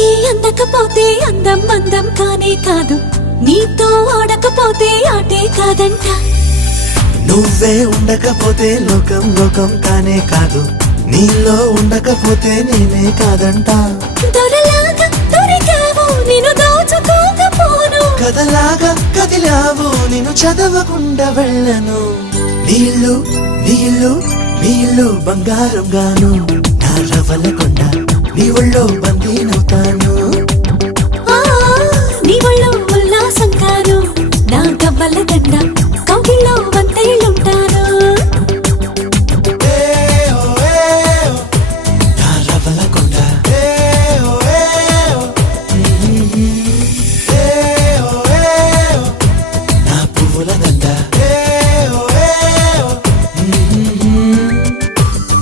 నీకే అందకపోతే అందం అందం కానే కాదు, నీతో ఆడకపోతే ఆటే కాదంట. నువ్వే ఉండకపోతే లోకం లోకం కానే కాదు, నీలో ఉండకపోతే నేనే కాదంట. దొరలాగా దొరికావు నిన్ను దోచుకోకపోను, కథలాగా కదిలావు నిన్ను చదవకుండా వెళ్ళను. నీళ్ళు నీళ్ళు నీళ్ళు బంగారం గాను, నా రవల కొండ నీ ఒళ్ళో బందీనవుతాను.